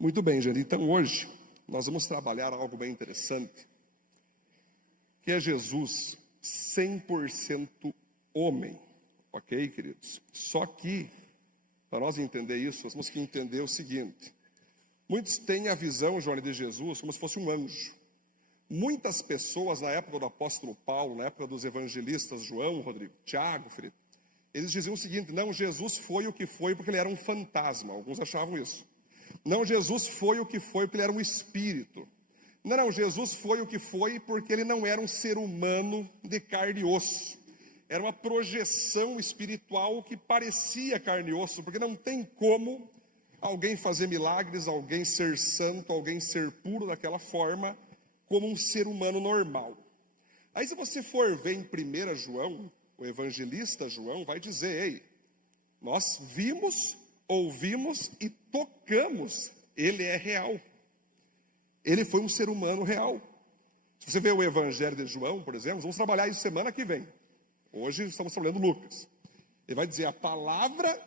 Muito bem, gente. Então, hoje, nós vamos trabalhar algo bem interessante, que é Jesus 100% homem. Ok, queridos? Só que, para nós entender isso, nós temos que entender o seguinte. Muitos têm a visão, João, de Jesus como se fosse um anjo. Muitas pessoas, na época do apóstolo Paulo, na época dos evangelistas, João, Rodrigo, Tiago, Felipe, eles diziam o seguinte: não, Jesus foi o que foi porque ele era um fantasma. Alguns achavam isso. Não, Jesus foi o que foi porque ele era um espírito. Não, Jesus foi o que foi porque ele não era um ser humano de carne e osso. Era uma projeção espiritual que parecia carne e osso, porque não tem como alguém fazer milagres, alguém ser santo, alguém ser puro daquela forma, como um ser humano normal. Aí se você for ver em 1 João, o evangelista João vai dizer: ei, nós vimos, ouvimos e tocamos, ele é real. Ele foi um ser humano real. Se você vê o evangelho de João, por exemplo, vamos trabalhar isso semana que vem. Hoje estamos trabalhando Lucas. Ele vai dizer: a palavra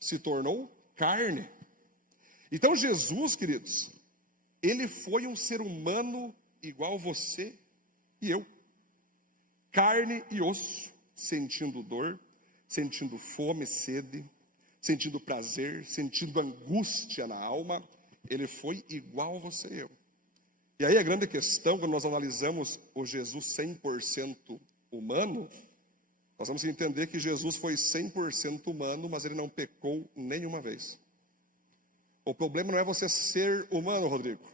se tornou carne. Então Jesus, queridos, ele foi um ser humano igual você e eu. Carne e osso, sentindo dor, sentindo fome, sede, sentindo prazer, sentindo angústia na alma. Ele foi igual você e eu. E aí a grande questão, quando nós analisamos o Jesus 100% humano, nós vamos entender que Jesus foi 100% humano, mas ele não pecou nenhuma vez. O problema não é você ser humano, Rodrigo,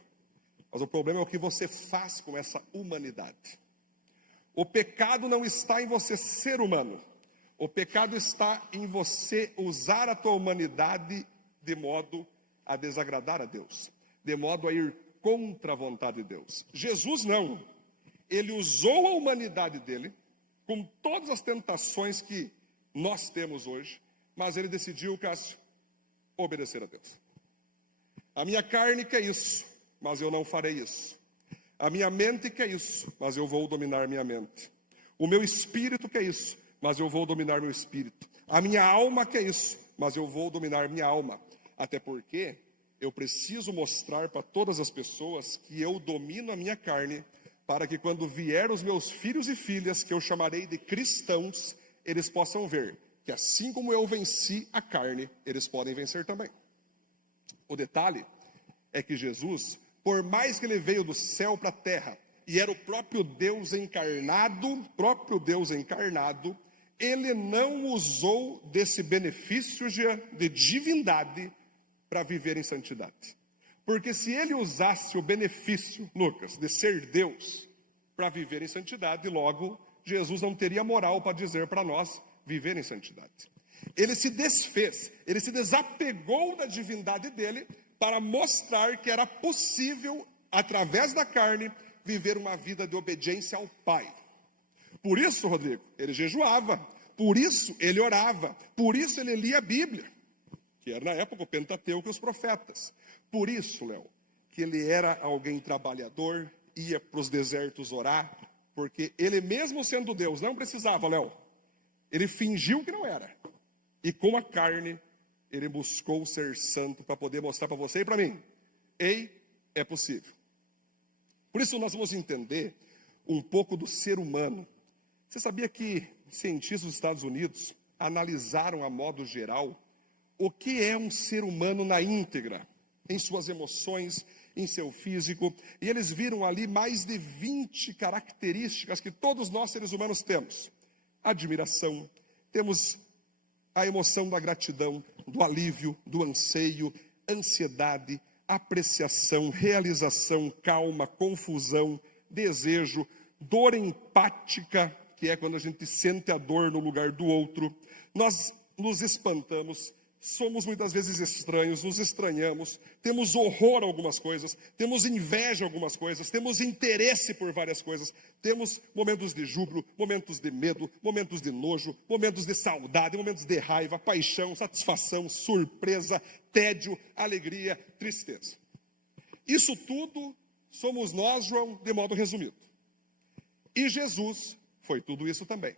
mas o problema é o que você faz com essa humanidade. O pecado não está em você ser humano. O pecado está em você usar a tua humanidade de modo a desagradar a Deus, de modo a ir contra a vontade de Deus. Jesus não. Ele usou a humanidade dele, com todas as tentações que nós temos hoje, mas ele decidiu, Cássio, obedecer a Deus. A minha carne quer isso, mas eu não farei isso. A minha mente quer isso, mas eu vou dominar minha mente. O meu espírito quer isso, mas eu vou dominar meu espírito. A minha alma quer isso, mas eu vou dominar minha alma. Até porque eu preciso mostrar para todas as pessoas que eu domino a minha carne, para que quando vier os meus filhos e filhas, que eu chamarei de cristãos, eles possam ver que assim como eu venci a carne, eles podem vencer também. O detalhe é que Jesus, por mais que ele veio do céu para a terra, e era o próprio Deus encarnado, ele não usou desse benefício de divindade para viver em santidade. Porque se ele usasse o benefício, Lucas, de ser Deus para viver em santidade, logo, Jesus não teria moral para dizer para nós viver em santidade. Ele se desfez, ele se desapegou da divindade dele para mostrar que era possível, através da carne, viver uma vida de obediência ao Pai. Por isso, Rodrigo, ele jejuava, por isso ele orava, por isso ele lia a Bíblia, que era na época o Pentateuco e os profetas. Por isso, Léo, que ele era alguém trabalhador, ia para os desertos orar, porque ele mesmo sendo Deus, não precisava, Léo. Ele fingiu que não era. E com a carne, ele buscou ser santo para poder mostrar para você e para mim: ei, é possível. Por isso nós vamos entender um pouco do ser humano. Você sabia que cientistas dos Estados Unidos analisaram a modo geral o que é um ser humano na íntegra, em suas emoções, em seu físico, e eles viram ali mais de 20 características que todos nós seres humanos temos. Admiração, temos a emoção da gratidão, do alívio, do anseio, ansiedade, apreciação, realização, calma, confusão, desejo, dor empática, que é quando a gente sente a dor no lugar do outro. Nós nos espantamos, somos muitas vezes estranhos, nos estranhamos, temos horror a algumas coisas, temos inveja a algumas coisas, temos interesse por várias coisas, temos momentos de júbilo, momentos de medo, momentos de nojo, momentos de saudade, momentos de raiva, paixão, satisfação, surpresa, tédio, alegria, tristeza. Isso tudo somos nós, João, de modo resumido. E Jesus foi tudo isso também.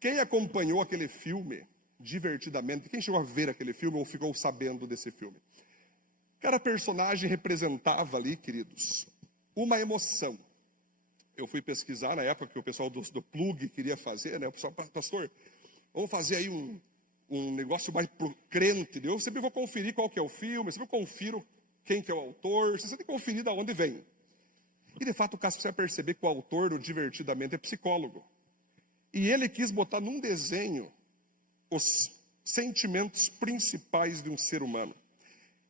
Quem acompanhou aquele filme divertidamente, quem chegou a ver aquele filme ou ficou sabendo desse filme? Cada personagem representava ali, queridos, uma emoção. Eu fui pesquisar na época que o pessoal do Plug queria fazer, né? O pessoal, pastor, vamos fazer aí um negócio mais pro crente. Eu sempre vou conferir qual que é o filme, eu sempre confiro quem que é o autor, você tem que conferir de onde vem. E de fato, o caso você vai perceber que o autor do Divertidamente é psicólogo. E ele quis botar num desenho os sentimentos principais de um ser humano.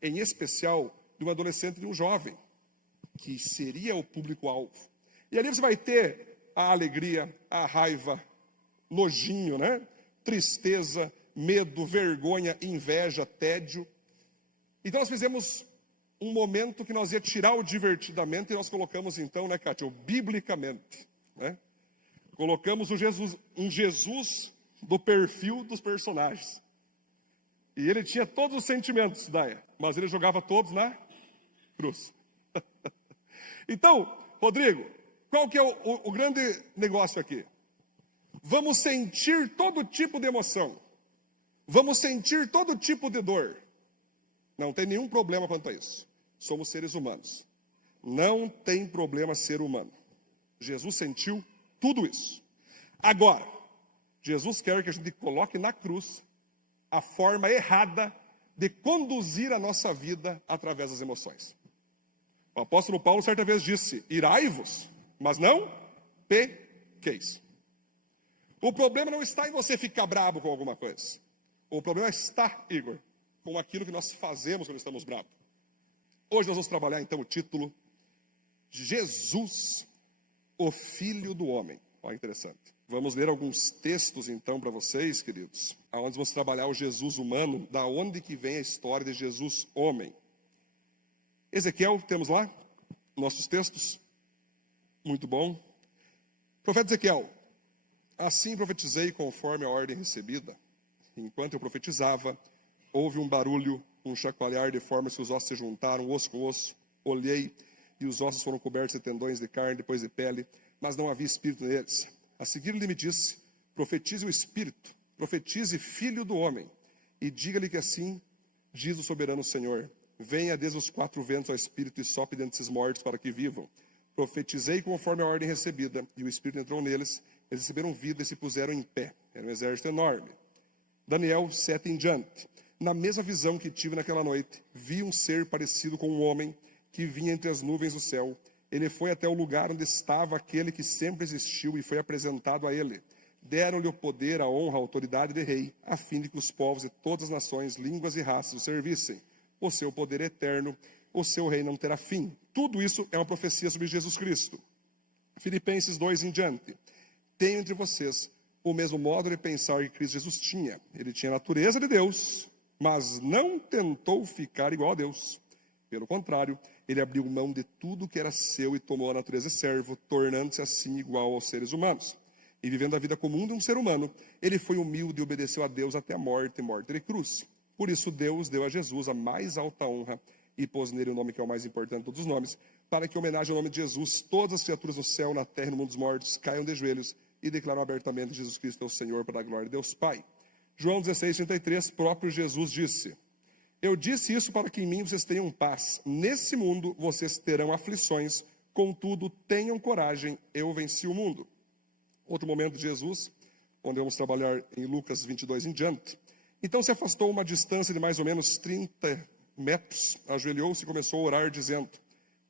Em especial, de um adolescente e de um jovem, que seria o público-alvo. E ali você vai ter a alegria, a raiva, nojinho, né? Tristeza, medo, vergonha, inveja, tédio. Então nós fizemos um momento que nós ia tirar o divertidamente e nós colocamos então, né, Cátia, o biblicamente, né? Colocamos um Jesus do perfil dos personagens. E ele tinha todos os sentimentos, mas ele jogava todos na cruz. Então, Rodrigo, qual que é o grande negócio aqui? Vamos sentir todo tipo de emoção. Vamos sentir todo tipo de dor. Não tem nenhum problema quanto a isso. Somos seres humanos. Não tem problema ser humano. Jesus sentiu tudo isso. Agora, Jesus quer que a gente coloque na cruz a forma errada de conduzir a nossa vida através das emoções. O apóstolo Paulo certa vez disse: irai-vos, mas não pequeis. O problema não está em você ficar bravo com alguma coisa. O problema está, Igor, com aquilo que nós fazemos quando estamos bravos. Hoje nós vamos trabalhar então o título Jesus, o Filho do Homem. Olha, interessante. Vamos ler alguns textos então para vocês, queridos, aonde vamos trabalhar o Jesus humano, da onde que vem a história de Jesus homem. Ezequiel, temos lá nossos textos. Muito bom. Profeta Ezequiel: assim profetizei conforme a ordem recebida. Enquanto eu profetizava, houve um barulho, um chacoalhar de forma que os ossos se juntaram, osso com osso. Olhei, e os ossos foram cobertos de tendões de carne, depois de pele, mas não havia espírito neles. A seguir ele me disse: profetize o Espírito, profetize Filho do Homem, e diga-lhe que assim diz o soberano Senhor: venha desde os quatro ventos ao Espírito e sopre dentro desses mortos para que vivam. Profetizei conforme a ordem recebida, e o Espírito entrou neles, eles receberam vida e se puseram em pé. Era um exército enorme. Daniel 7 em diante. Na mesma visão que tive naquela noite, vi um ser parecido com um homem que vinha entre as nuvens do céu. Ele foi até o lugar onde estava aquele que sempre existiu e foi apresentado a ele. Deram-lhe o poder, a honra, a autoridade de rei, a fim de que os povos de todas as nações, línguas e raças o servissem. O seu poder é eterno, o seu reino não terá fim. Tudo isso é uma profecia sobre Jesus Cristo. Filipenses 2 em diante. Tenho entre vocês o mesmo modo de pensar que Cristo Jesus tinha. Ele tinha a natureza de Deus, mas não tentou ficar igual a Deus. Pelo contrário, ele abriu mão de tudo que era seu e tomou a natureza de servo, tornando-se assim igual aos seres humanos. E vivendo a vida comum de um ser humano, ele foi humilde e obedeceu a Deus até a morte de cruz. Por isso Deus deu a Jesus a mais alta honra e pôs nele o nome que é o mais importante de todos os nomes, para que, em homenagem ao nome de Jesus, todas as criaturas no céu, na terra e no mundo dos mortos caiam de joelhos e declaram abertamente que Jesus Cristo é o Senhor, para a glória de Deus Pai. João 16:33, próprio Jesus disse: eu disse isso para que em mim vocês tenham paz. Nesse mundo vocês terão aflições, contudo tenham coragem, eu venci o mundo. Outro momento de Jesus, onde vamos trabalhar em Lucas 22 em diante. Então se afastou uma distância de mais ou menos 30 metros, ajoelhou-se e começou a orar, dizendo: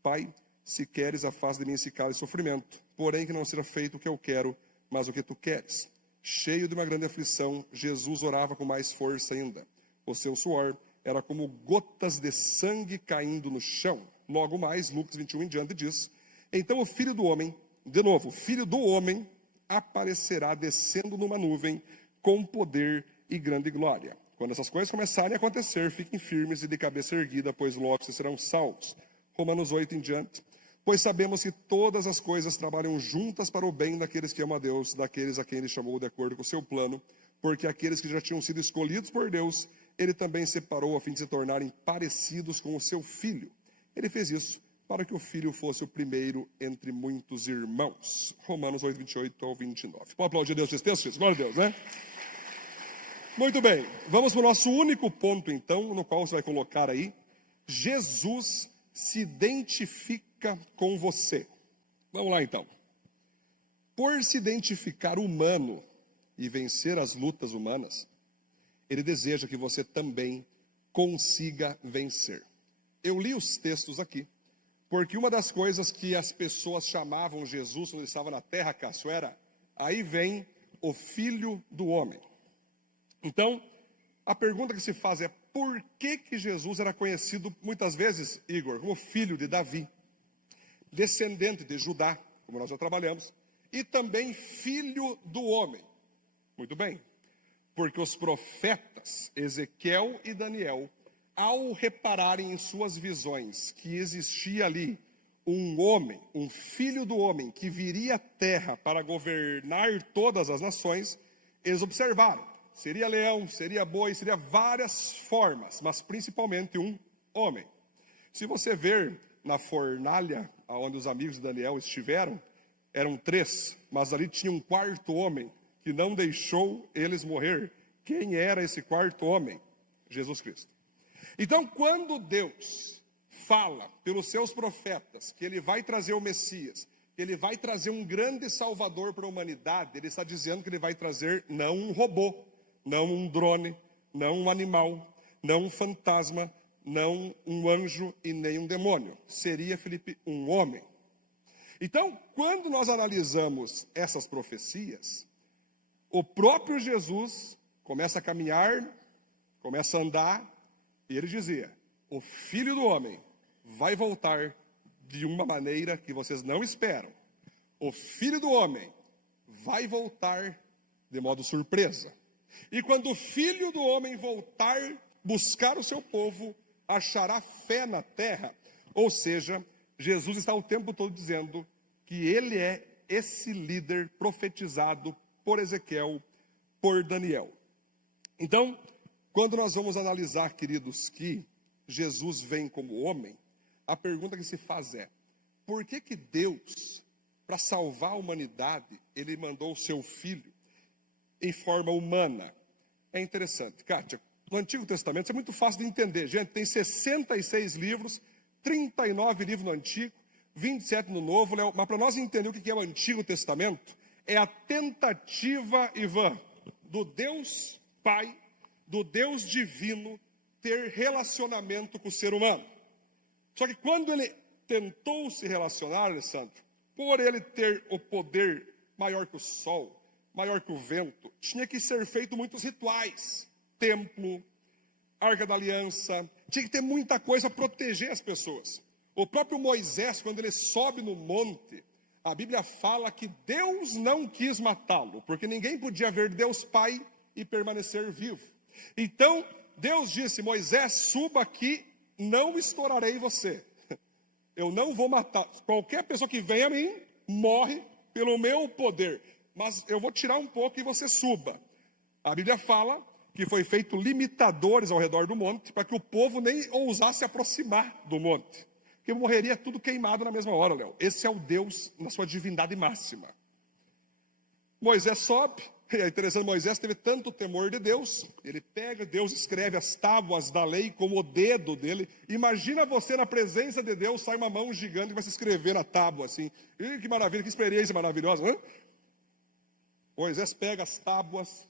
Pai, se queres, afaste de mim esse cálice de sofrimento, porém que não seja feito o que eu quero, mas o que tu queres. Cheio de uma grande aflição, Jesus orava com mais força ainda. O seu suor era como gotas de sangue caindo no chão. Logo mais, Lucas 21 em diante diz: então o Filho do Homem, de novo, o Filho do Homem, aparecerá descendo numa nuvem com poder e grande glória. Quando essas coisas começarem a acontecer, fiquem firmes e de cabeça erguida, pois logo vocês serão salvos. Romanos 8 em diante. Pois sabemos que todas as coisas trabalham juntas para o bem daqueles que amam a Deus, daqueles a quem Ele chamou de acordo com o seu plano, porque aqueles que já tinham sido escolhidos por Deus, Ele também separou a fim de se tornarem parecidos com o seu Filho. Ele fez isso para que o Filho fosse o primeiro entre muitos irmãos. Romanos 8, 28 ao 29. Pode aplaudir Deus esse texto, gente? Glória a Deus, né? Muito bem, vamos para o nosso único ponto, então, no qual você vai colocar aí Jesus se identifica com você. Vamos lá então. Por se identificar humano e vencer as lutas humanas, ele deseja que você também consiga vencer. Eu li os textos aqui, porque uma das coisas que as pessoas chamavam Jesus quando ele estava na terra, Cássio, era: aí vem o Filho do Homem. Então, a pergunta que se faz é: por que Jesus era conhecido muitas vezes, Igor, como filho de Davi, descendente de Judá, como nós já trabalhamos, e também filho do homem? Muito bem, porque os profetas Ezequiel e Daniel, ao repararem em suas visões que existia ali um homem, um filho do homem, que viria à terra para governar todas as nações, eles observaram: seria leão, seria boi, seria várias formas, mas principalmente um homem. Se você ver na fornalha onde os amigos de Daniel estiveram, eram 3, mas ali tinha um quarto homem que não deixou eles morrer. Quem era esse quarto homem? Jesus Cristo. Então, quando Deus fala pelos seus profetas que ele vai trazer o Messias, que ele vai trazer um grande salvador para a humanidade, ele está dizendo que ele vai trazer não um robô, não um drone, não um animal, não um fantasma, não um anjo e nem um demônio. Seria, Felipe, um homem. Então, quando nós analisamos essas profecias, o próprio Jesus começa a caminhar, começa a andar, e ele dizia: o Filho do Homem vai voltar de uma maneira que vocês não esperam. O Filho do Homem vai voltar de modo surpresa. E quando o Filho do Homem voltar buscar o seu povo, achará fé na terra. Ou seja, Jesus está o tempo todo dizendo que ele é esse líder profetizado por Ezequiel, por Daniel. Então, quando nós vamos analisar, queridos, que Jesus vem como homem, a pergunta que se faz é: por que Deus, para salvar a humanidade, ele mandou o seu filho em forma humana? É interessante, Kátia, no Antigo Testamento, isso é muito fácil de entender. Gente, tem 66 livros, 39 livros no Antigo, 27 no Novo, mas para nós entender o que é o Antigo Testamento, é a tentativa, Ivan, do Deus Pai, do Deus divino, ter relacionamento com o ser humano. Só que quando ele tentou se relacionar, Alessandro, por ele ter o poder maior que o sol, maior que o vento, tinha que ser feito muitos rituais. Templo, Arca da Aliança, tinha que ter muita coisa para proteger as pessoas. O próprio Moisés, quando ele sobe no monte, a Bíblia fala que Deus não quis matá-lo, porque ninguém podia ver Deus Pai e permanecer vivo. Então, Deus disse: Moisés, suba aqui, não estourarei você. Eu não vou matar. Qualquer pessoa que venha a mim, morre pelo meu poder. Mas eu vou tirar um pouco e você suba. A Bíblia fala que foi feito limitadores ao redor do monte, para que o povo nem ousasse aproximar do monte. Porque morreria tudo queimado na mesma hora, Léo. Esse é o Deus na sua divindade máxima. Moisés sobe. É interessante, Moisés teve tanto temor de Deus, ele pega, Deus escreve as tábuas da lei como o dedo dele. Imagina você na presença de Deus, sai uma mão gigante e vai se escrever na tábua assim. Ih, que maravilha, que experiência maravilhosa. Moisés pega as tábuas,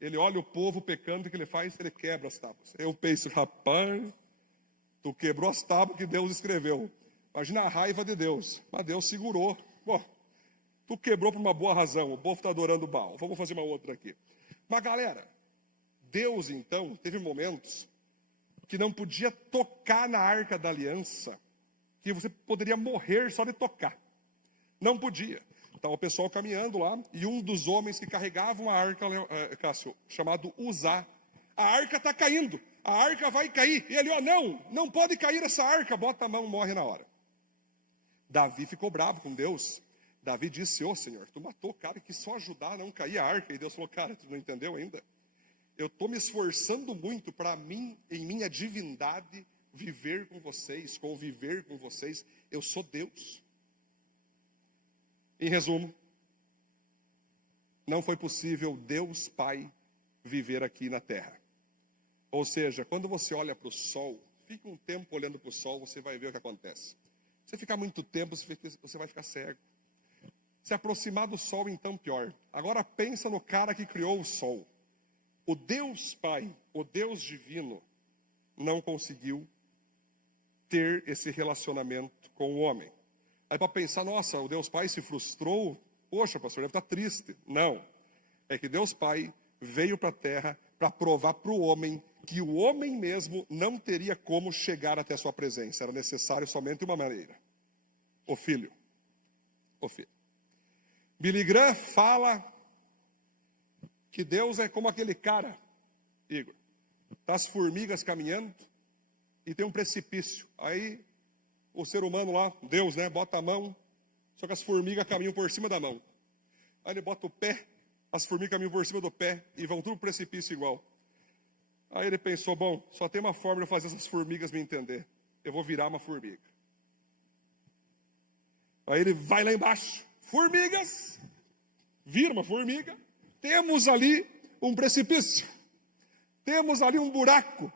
ele olha o povo pecando, o que ele faz? Ele quebra as tábuas. Eu penso: rapaz, tu quebrou as tábuas que Deus escreveu. Imagina a raiva de Deus. Mas Deus segurou. Bom, tu quebrou por uma boa razão, o povo está adorando Baal. Vamos fazer uma outra aqui. Mas galera, Deus então teve momentos que não podia tocar na Arca da Aliança, que você poderia morrer só de tocar. Não podia. Estava o pessoal caminhando lá, e um dos homens que carregavam a arca, Cássio, chamado Uzá, a arca está caindo, a arca vai cair. E ele: não pode cair essa arca, bota a mão, morre na hora. Davi ficou bravo com Deus. Davi disse: Senhor, tu matou o cara que só ajudar a não cair a arca. E Deus falou: cara, tu não entendeu ainda? Eu estou me esforçando muito para mim, em minha divindade, viver com vocês, conviver com vocês. Eu sou Deus. Em resumo, não foi possível Deus Pai viver aqui na terra. Ou seja, quando você olha para o sol, Fique um tempo olhando para o sol, você vai ver o que acontece. Se você ficar muito tempo, você vai ficar cego. Se aproximar do sol, então pior. Agora pensa no cara que criou o sol. O Deus Pai, o Deus divino, não conseguiu ter esse relacionamento com o homem. Aí para pensar, nossa, o Deus Pai se frustrou. Poxa, pastor, deve estar triste. Não. É que Deus Pai veio para a terra para provar para o homem que o homem mesmo não teria como chegar até a sua presença. Era necessário somente uma maneira. O Filho. O Filho. Billy Graham fala que Deus é como aquele cara, Igor. Tá as formigas caminhando e tem um precipício. Aí o ser humano lá, Deus, né, bota a mão, só que as formigas caminham por cima da mão. Aí ele bota o pé, as formigas caminham por cima do pé e vão tudo pro precipício igual. Aí ele pensou, bom, só tem uma forma de eu fazer essas formigas me entender. Eu vou virar uma formiga. Aí ele vai lá embaixo, formigas, vira uma formiga, temos ali um precipício, temos ali um buraco,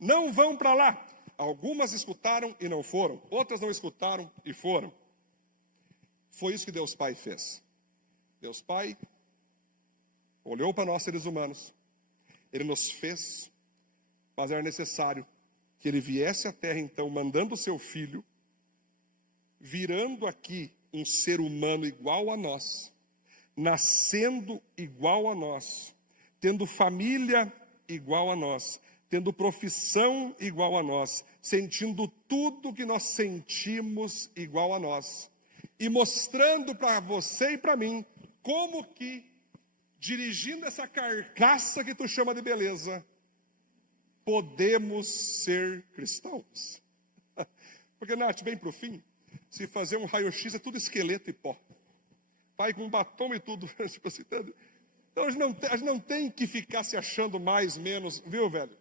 não vão para lá. Algumas escutaram e não foram, outras não escutaram e foram. Foi isso que Deus Pai fez. Deus Pai olhou para nós seres humanos, Ele nos fez, mas era necessário que Ele viesse à terra então, mandando o seu Filho, virando aqui um ser humano igual a nós, nascendo igual a nós, tendo família igual a nós, tendo profissão igual a nós, sentindo tudo que nós sentimos igual a nós, e mostrando para você e para mim como que, dirigindo essa carcaça que tu chama de beleza, podemos ser cristãos. Porque, Nath, bem para o fim, se fazer um raio-x é tudo esqueleto e pó. Vai com batom e tudo. Tipo assim, então a gente não tem que ficar se achando mais, menos, viu, velho?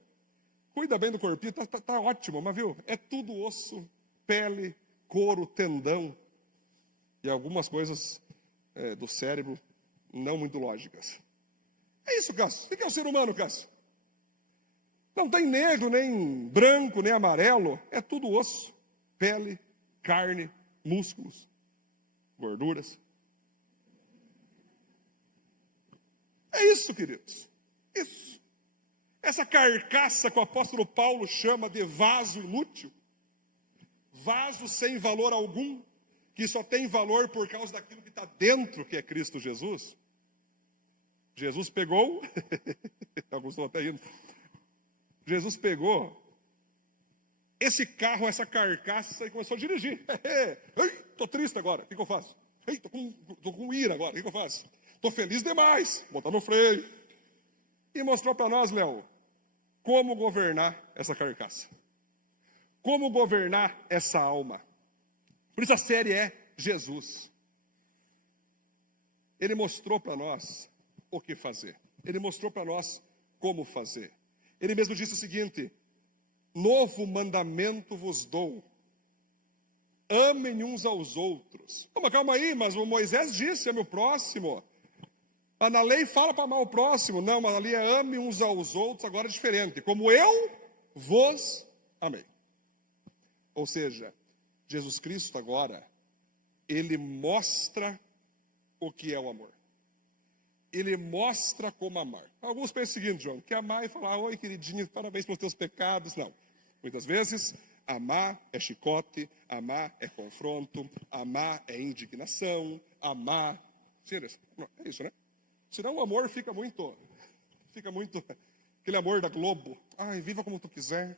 Cuida bem do corpinho, tá ótimo, mas viu, é tudo osso, pele, couro, tendão e algumas coisas do cérebro não muito lógicas. É isso, Cássio. O que é o ser humano, Cássio? Não tem negro, nem branco, nem amarelo, é tudo osso, pele, carne, músculos, gorduras. É isso, queridos. Isso. Essa carcaça que o apóstolo Paulo chama de vaso inútil, vaso sem valor algum, que só tem valor por causa daquilo que está dentro, que é Cristo Jesus. Jesus pegou, alguns estão até indo, Jesus pegou esse carro, essa carcaça e começou a dirigir. Estou triste agora, o que eu faço? Estou com ira agora, o que eu faço? Estou feliz demais, botar no freio. E mostrou para nós, Léo, como governar essa carcaça. Como governar essa alma. Por isso a série é Jesus. Ele mostrou para nós o que fazer. Ele mostrou para nós como fazer. Ele mesmo disse o seguinte: novo mandamento vos dou. Amem uns aos outros. Mas calma aí, mas o Moisés disse, ame o próximo. Mas na lei fala para amar o próximo. Não, mas ali é ame uns aos outros, agora é diferente. Como eu vos amei. Ou seja, Jesus Cristo agora, Ele mostra o que é o amor. Ele mostra como amar. Alguns pensam o seguinte, João, que amar e falar, oi queridinho, parabéns pelos teus pecados. Não. Muitas vezes, amar é chicote, amar é confronto, amar é indignação, amar... É isso, né? Senão o amor fica muito, aquele amor da Globo. Ai, viva como tu quiser,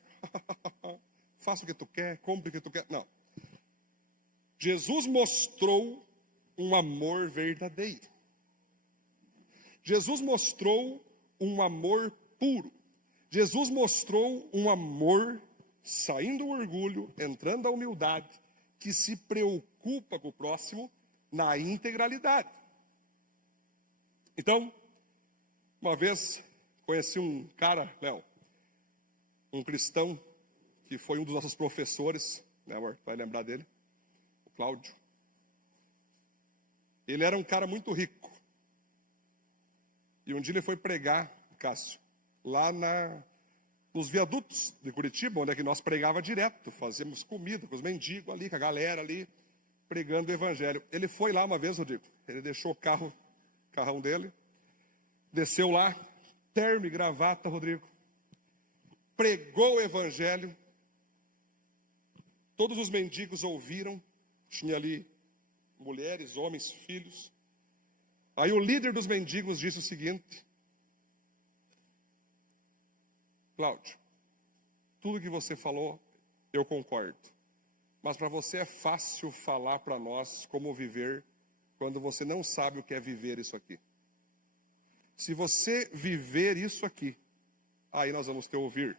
faça o que tu quer, compre o que tu quer. Não. Jesus mostrou um amor verdadeiro. Jesus mostrou um amor puro. Jesus mostrou um amor saindo do orgulho, entrando da humildade, que se preocupa com o próximo na integralidade. Então, uma vez conheci um cara, Léo, um cristão, que foi um dos nossos professores, né, amor? Vai lembrar dele? O Cláudio. Ele era um cara muito rico. E um dia ele foi pregar, Cássio, lá nos viadutos de Curitiba, onde é que nós pregava direto, fazíamos comida com os mendigos ali, com a galera ali, pregando o evangelho. Ele foi lá uma vez, Rodrigo, ele deixou o carrão dele, desceu lá, terno e gravata, Rodrigo, pregou o evangelho, todos os mendigos ouviram, tinha ali mulheres, homens, filhos. Aí o líder dos mendigos disse o seguinte: Cláudio, tudo que você falou, eu concordo. Mas para você é fácil falar para nós como viver quando você não sabe o que é viver isso aqui. Se você viver isso aqui, aí nós vamos te ouvir.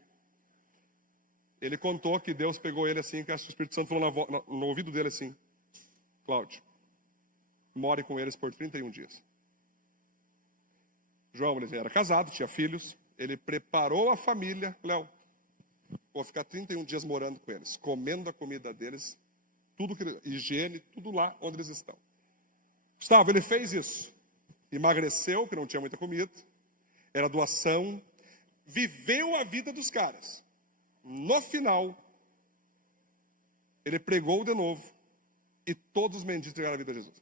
Ele contou que Deus pegou ele assim, que o Espírito Santo falou no ouvido dele assim: Cláudio, more com eles por 31 dias. João, ele era casado, tinha filhos. Ele preparou a família, Léo, vou ficar 31 dias morando com eles, comendo a comida deles, tudo que, higiene, tudo lá onde eles estão. Gustavo, ele fez isso. Emagreceu, porque não tinha muita comida, era doação, viveu a vida dos caras. No final, ele pregou de novo e todos os mendigos entregaram a vida a Jesus.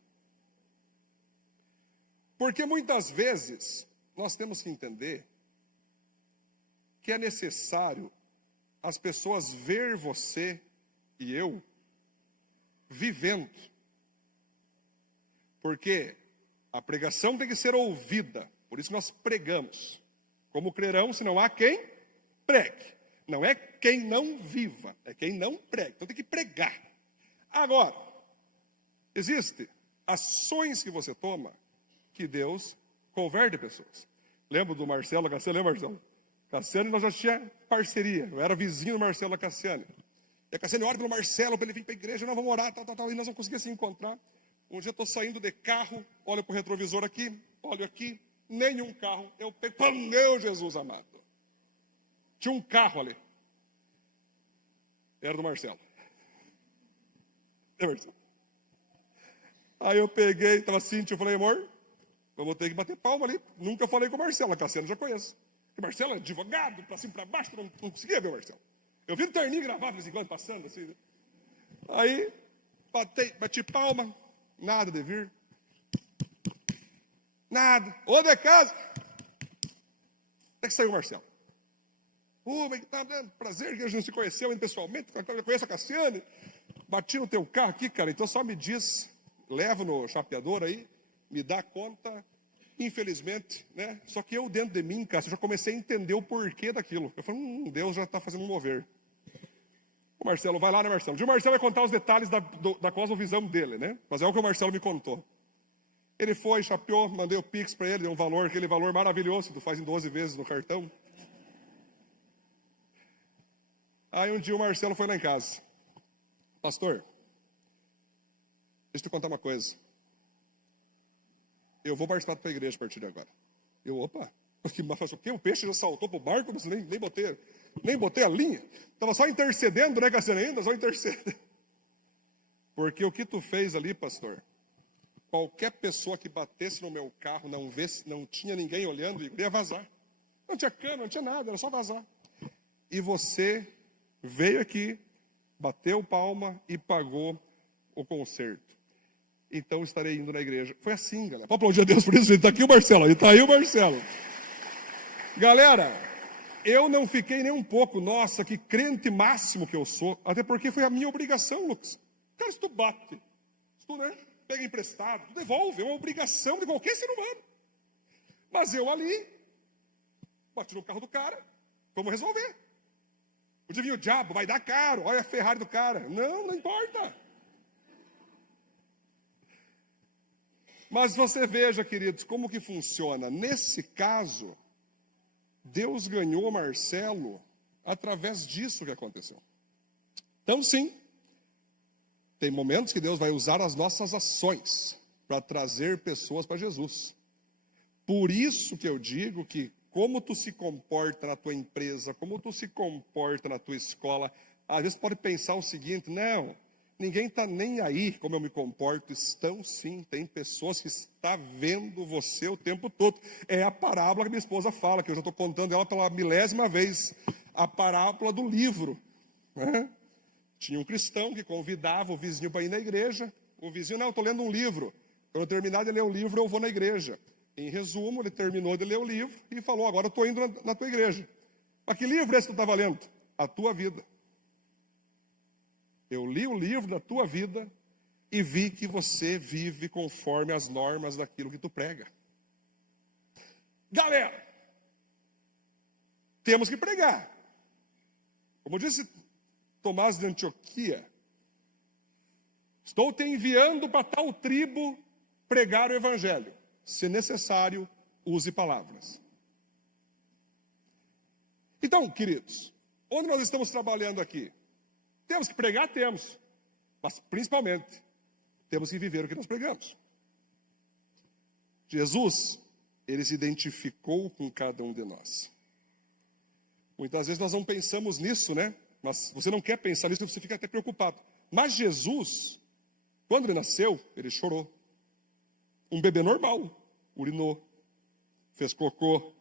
Porque muitas vezes nós temos que entender que é necessário as pessoas ver você e eu vivendo. Porque a pregação tem que ser ouvida, por isso nós pregamos. Como crerão, se não há quem pregue. Não é quem não viva, é quem não pregue. Então tem que pregar. Agora, existem ações que você toma que Deus converte pessoas. Lembro do Marcelo Cassiani, lembra, Marcelo? Cassiani, nós já tinha parceria. Eu era vizinho do Marcelo Cassiani. E a Cassiani ora pelo Marcelo, para ele vir para a igreja, nós vamos orar, tal, e nós vamos conseguir se encontrar. Um dia eu estou saindo de carro, olho para o retrovisor aqui, olho aqui, nenhum carro. Eu pego, meu Jesus amado. Tinha um carro ali. Era do Marcelo. É, Marcelo. Aí eu peguei, estava assim, eu falei, amor, vamos ter que bater palma ali. Nunca falei com o Marcelo, a Cassiano já conheço. Porque o Marcelo é advogado, para cima e para baixo, eu não conseguia ver o Marcelo. Eu vi o terninho gravado de vez em quando, passando assim. Aí, bati palma, nada de vir. Nada. Ô, de casa. Até que saiu o Marcelo. Mas tá dando prazer que a gente não se conheceu ainda pessoalmente, eu conheço a Cassiane. Bati no teu carro aqui, cara, então só me diz, leva no chapeador aí, me dá conta, infelizmente, né? Só que eu dentro de mim, cara, eu já comecei a entender o porquê daquilo. Eu falei, Deus já está fazendo um mover. O Marcelo, vai lá, né, Marcelo? O Marcelo vai contar os detalhes da cosmovisão dele, né? Mas é o que o Marcelo me contou. Ele foi, chapeou, mandei o Pix para ele, deu um valor, aquele valor maravilhoso, tu faz em 12 vezes no cartão. Aí um dia o Marcelo foi lá em casa. Pastor, deixa eu te contar uma coisa. Eu vou participar da tua igreja a partir de agora. Opa, o quê? O peixe já saltou pro barco, mas nem botei a linha. Estava só intercedendo, né, Cassiano, ainda? Só intercedendo. Porque o que tu fez ali, pastor, qualquer pessoa que batesse no meu carro, não tinha ninguém olhando, ia vazar. Não tinha câmera, não tinha nada, era só vazar. E você veio aqui, bateu palma e pagou o conserto. Então estarei indo na igreja. Foi assim, galera. Pode aplaudir a Deus por isso. Está aqui o Marcelo. Está aí o Marcelo. Galera, eu não fiquei nem um pouco, nossa, que crente máximo que eu sou. Até porque foi a minha obrigação, Lucas. Cara, se tu bate, se tu, né, pega emprestado, tu devolve. É uma obrigação de qualquer ser humano. Mas eu ali, bati no carro do cara, vamos resolver. Podia vir o diabo, vai dar caro, olha a Ferrari do cara. Não importa. Mas você veja, queridos, como que funciona. Nesse caso, Deus ganhou Marcelo através disso que aconteceu. Então, sim, tem momentos que Deus vai usar as nossas ações para trazer pessoas para Jesus. Por isso que eu digo que como tu se comporta na tua empresa, como tu se comporta na tua escola, às vezes pode pensar o seguinte, não, ninguém está nem aí como eu me comporto. Estão sim, tem pessoas que estão vendo você o tempo todo. É a parábola que minha esposa fala, que eu já estou contando ela pela milésima vez. a parábola do livro, né? Tinha um cristão que convidava o vizinho para ir na igreja. O vizinho, não, estou lendo um livro. Quando eu terminar de ler o livro, eu vou na igreja. Em resumo, ele terminou de ler o livro e falou, agora eu estou indo na tua igreja. Mas que livro é esse que tu está lendo? A tua vida. Eu li o livro da tua vida e vi que você vive conforme as normas daquilo que tu prega. Galera, temos que pregar. Como disse Tomás de Antioquia, estou te enviando para tal tribo pregar o evangelho. Se necessário, use palavras. Então, queridos, onde nós estamos trabalhando aqui? Temos que pregar? Temos. Mas, principalmente, temos que viver o que nós pregamos. Jesus, ele se identificou com cada um de nós. Muitas vezes nós não pensamos nisso, né? Mas você não quer pensar nisso, você fica até preocupado. Mas Jesus, quando ele nasceu, ele chorou. Um bebê normal, urinou, fez cocô.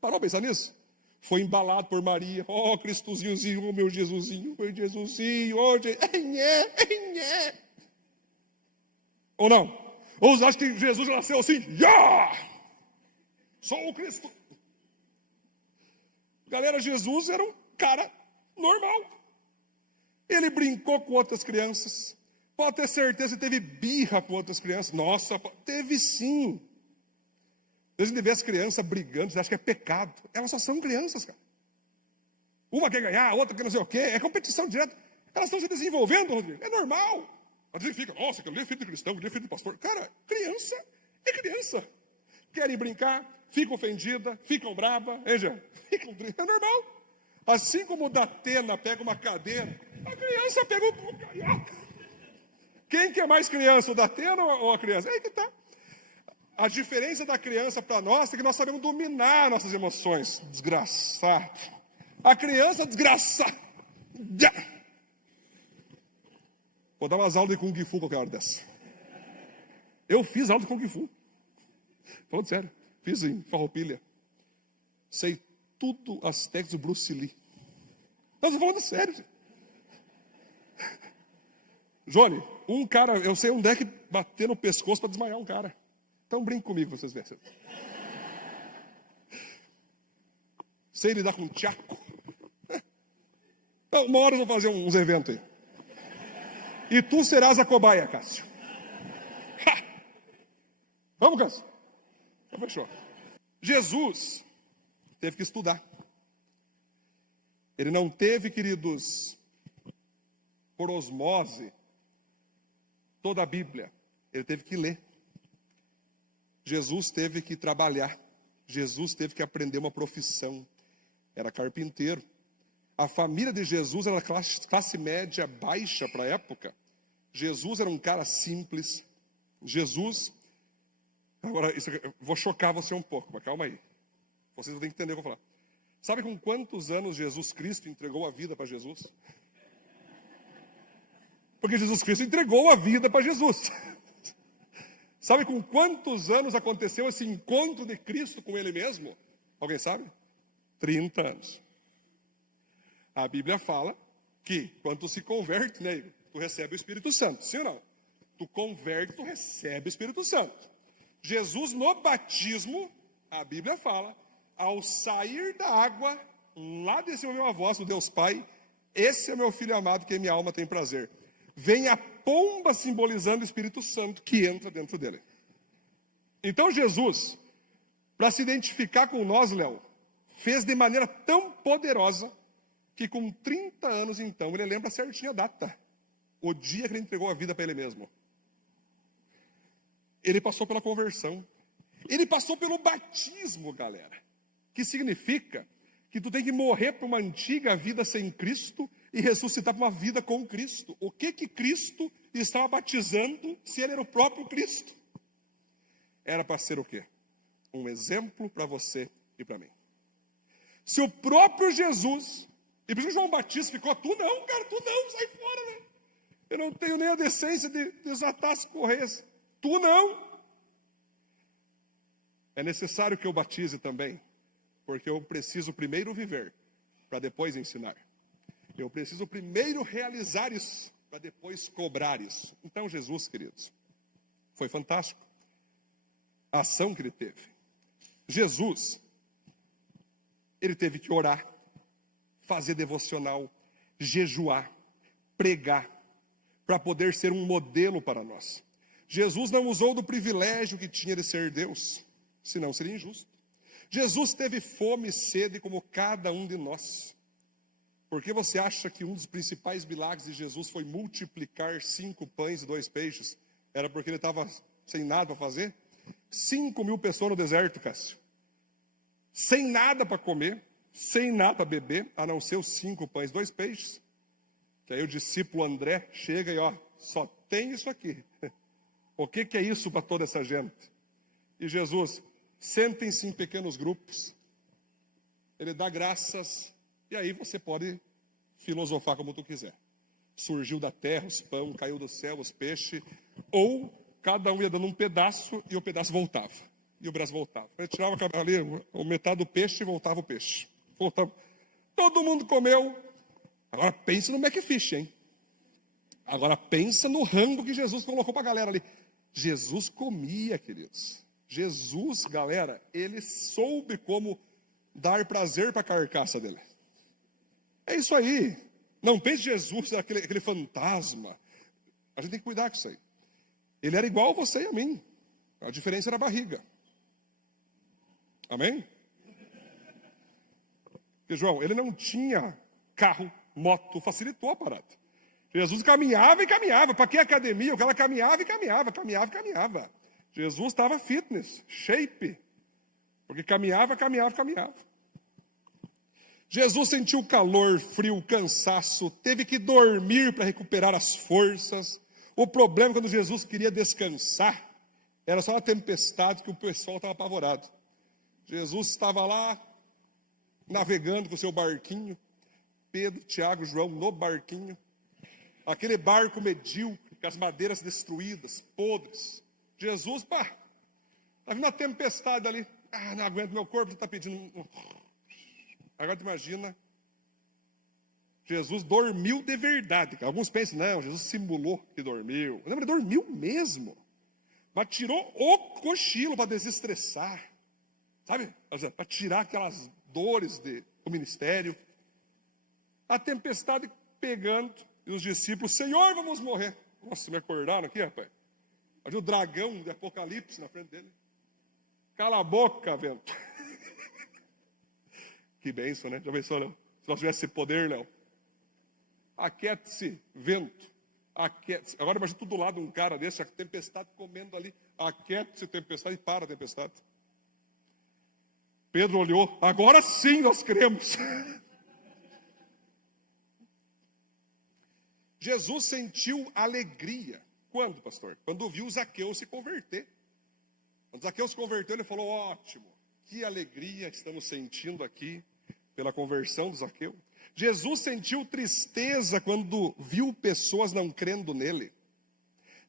Parou a pensar nisso? Foi embalado por Maria. Oh, Cristozinhozinho, oh, meu Jesusinho, oh, nhé. Ou não? Ou você acha que Jesus nasceu assim? Sou o Cristo. Galera, Jesus era um cara normal. Ele brincou com outras crianças. Pode ter certeza que teve birra com outras crianças. Nossa, teve sim. Às vezes a gente vê as crianças brigando, você acha que é pecado. Elas só são crianças, cara. Uma quer ganhar, a outra quer não sei o quê. É competição direta. Elas estão se desenvolvendo, Rodrigo. É normal. Às vezes fica, nossa, aquele é filho de cristão, aquele é filho de pastor. Cara, criança é criança. Querem brincar, ficam ofendidas, ficam bravas. É normal. Assim como o Datena pega uma cadeira, a criança pega um... Quem que é mais criança, o Datena ou a criança? É aí que tá. A diferença da criança para nós é que nós sabemos dominar nossas emoções. Desgraçado. A criança, desgraçada. Vou dar umas aulas de Kung Fu qualquer hora dessa. Eu fiz aula de Kung Fu. Falando sério. Fiz em Farroupilha. Sei tudo as técnicas do Bruce Lee. Não, estou falando sério. Gente. Johnny, um cara, eu sei onde é que bater no pescoço para desmaiar um cara. Então brinque comigo, vocês verem. Sei lidar com um tchaco. Então, uma hora eu vou fazer uns eventos aí. E tu serás a cobaia, Cássio. Vamos, Cássio? Então fechou. Jesus teve que estudar. Ele não teve, queridos, por osmose, toda a Bíblia. Ele teve que ler. Jesus teve que trabalhar. Jesus teve que aprender uma profissão. Era carpinteiro. A família de Jesus era classe média baixa para a época. Jesus era um cara simples. Jesus... Agora, vou chocar você um pouco, mas calma aí. Vocês vão ter que entender o que eu vou falar. Sabe com quantos anos Jesus Cristo entregou a vida para Jesus? Porque Jesus Cristo entregou a vida para Jesus. Sabe com quantos anos aconteceu esse encontro de Cristo com Ele mesmo? Alguém sabe? 30 anos. A Bíblia fala que quando tu se converte, né, tu recebe o Espírito Santo. Sim ou não? Tu converte, tu recebe o Espírito Santo. Jesus no batismo, a Bíblia fala, ao sair da água, lá desceu a minha voz do Deus Pai, esse é meu filho amado que minha alma tem prazer. Vem a pomba simbolizando o Espírito Santo que entra dentro dele. Então Jesus, para se identificar com nós, Léo, fez de maneira tão poderosa que com 30 anos então, ele lembra certinho a data, o dia que ele entregou a vida para ele mesmo. Ele passou pela conversão. Ele passou pelo batismo, galera. Que significa que tu tem que morrer para uma antiga vida sem Cristo e ressuscitar para uma vida com Cristo. O que Cristo estava batizando se ele era o próprio Cristo? Era para ser o quê? Um exemplo para você e para mim. Se o próprio Jesus, e por isso João Batista ficou, tu não, cara, tu não, sai fora, né? Eu não tenho nem a decência de desatar as correias. Tu não. É necessário que eu batize também, porque eu preciso primeiro viver, para depois ensinar. Eu preciso primeiro realizar isso, para depois cobrar isso. Então, Jesus, queridos, foi fantástico a ação que ele teve. Jesus, ele teve que orar, fazer devocional, jejuar, pregar, para poder ser um modelo para nós. Jesus não usou do privilégio que tinha de ser Deus, senão seria injusto. Jesus teve fome e sede como cada um de nós. Por que você acha que um dos principais milagres de Jesus foi multiplicar 5 pães e 2 peixes? Era porque ele estava sem nada para fazer? 5.000 pessoas no deserto, Cássio. Sem nada para comer, sem nada para beber, a não ser os 5 pães e 2 peixes. Que aí o discípulo André chega e só tem isso aqui. O que é isso para toda essa gente? E Jesus, sentem-se em pequenos grupos. Ele dá graças, e aí você pode filosofar como tu quiser. Surgiu da terra os pão, caiu do céu os peixes, ou cada um ia dando um pedaço e o pedaço voltava. E o braço voltava. Ele tirava ali metade do peixe e voltava o peixe. Voltava. Todo mundo comeu. Agora pensa no McFish, hein? Agora pensa no rango que Jesus colocou para a galera ali. Jesus comia, queridos. Jesus, galera, ele soube como dar prazer para a carcaça dele. É isso aí. Não pense Jesus, aquele fantasma. A gente tem que cuidar com isso aí. Ele era igual a você e a mim. A diferença era a barriga. Amém? Porque, João, ele não tinha carro, moto, facilitou a parada. Jesus caminhava e caminhava. Para que academia? O cara caminhava e caminhava, caminhava e caminhava. Jesus estava fitness, shape. Porque caminhava. Jesus sentiu calor, frio, cansaço, teve que dormir para recuperar as forças. O problema quando Jesus queria descansar, era só na tempestade que o pessoal estava apavorado. Jesus estava lá, navegando com o seu barquinho, Pedro, Tiago, João no barquinho, aquele barco medíocre, com as madeiras destruídas, podres. Jesus, está vindo uma tempestade ali, não aguento, meu corpo está pedindo. Agora tu imagina, Jesus dormiu de verdade. Alguns pensam, não, Jesus simulou que dormiu. Não, ele dormiu mesmo. Mas tirou o cochilo para desestressar. Sabe? Para tirar aquelas dores do ministério. A tempestade pegando, e os discípulos, Senhor, vamos morrer. Nossa, me acordaram aqui, rapaz. Havia o dragão de Apocalipse na frente dele. Cala a boca, vento. Que bênção, né? Já pensou, Léo? Se nós tivesse esse poder, Léo. Aquiete-se, vento. Aquiete-se. Agora imagina tudo do lado de um cara desse, a tempestade comendo ali. Aquiete-se, tempestade, e para a tempestade. Pedro olhou, agora sim nós cremos. Jesus sentiu alegria. Quando, pastor? Quando viu Zaqueu se converter. Quando Zaqueu se converteu, ele falou, ótimo, que alegria estamos sentindo aqui pela conversão de Zaqueu. Jesus sentiu tristeza quando viu pessoas não crendo nele.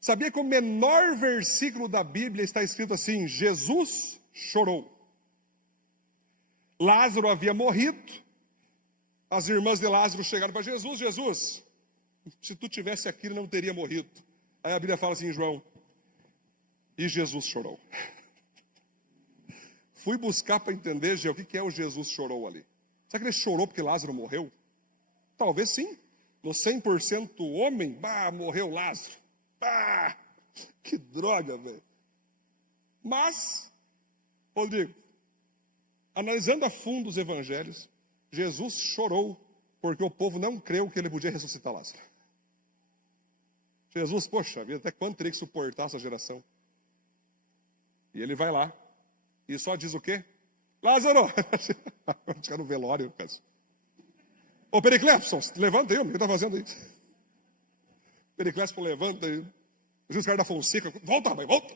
Sabia que o menor versículo da Bíblia está escrito assim, Jesus chorou. Lázaro havia morrido. As irmãs de Lázaro chegaram para Jesus, Jesus, se tu tivesse aqui, ele não teria morrido. Aí a Bíblia fala assim, João, e Jesus chorou. Fui buscar para entender, Gê, o que é o Jesus chorou ali. Será que ele chorou porque Lázaro morreu? Talvez sim. No 100% homem, morreu Lázaro. Que droga, velho. Mas, Rodrigo, analisando a fundo os evangelhos, Jesus chorou porque o povo não creu que ele podia ressuscitar Lázaro. Jesus, poxa vida, até quando teria que suportar essa geração? E ele vai lá e só diz o quê? Lázaro! Vamos chegar no velório, peço. Ô Periclepson, levanta aí, o que está fazendo aí? Periclepson, levanta aí. Jesus, cara da Fonseca, volta, mãe, volta.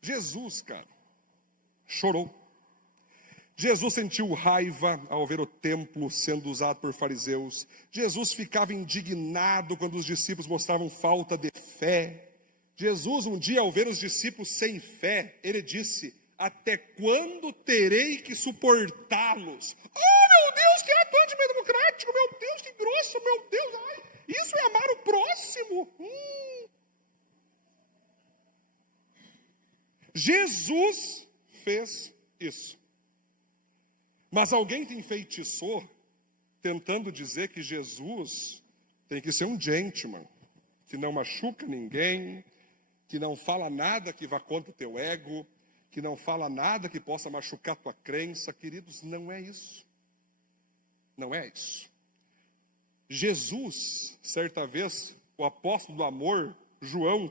Jesus, cara, chorou. Jesus sentiu raiva ao ver o templo sendo usado por fariseus. Jesus ficava indignado quando os discípulos mostravam falta de fé. Jesus, um dia, ao ver os discípulos sem fé, ele disse, Até quando terei que suportá-los? Oh, meu Deus, que ato antidemocrático! Meu Deus, que grosso! Meu Deus, ai, isso é amar o próximo! Jesus fez isso. Mas alguém te enfeitiçou tentando dizer que Jesus tem que ser um gentleman, que não machuca ninguém, que não fala nada que vá contra o teu ego, que não fala nada que possa machucar tua crença. Queridos, não é isso. Não é isso. Jesus, certa vez, o apóstolo do amor, João,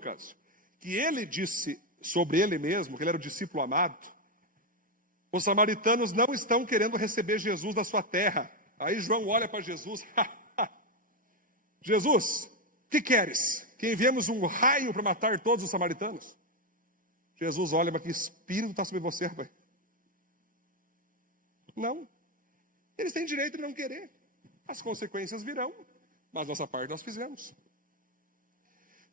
que ele disse sobre ele mesmo, que ele era o discípulo amado, os samaritanos não estão querendo receber Jesus na sua terra. Aí João olha para Jesus, Jesus, que queres? Que enviemos um raio para matar todos os samaritanos? Jesus olha, mas que espírito está sobre você, rapaz? Não. Eles têm direito de não querer. As consequências virão, mas nossa parte nós fizemos.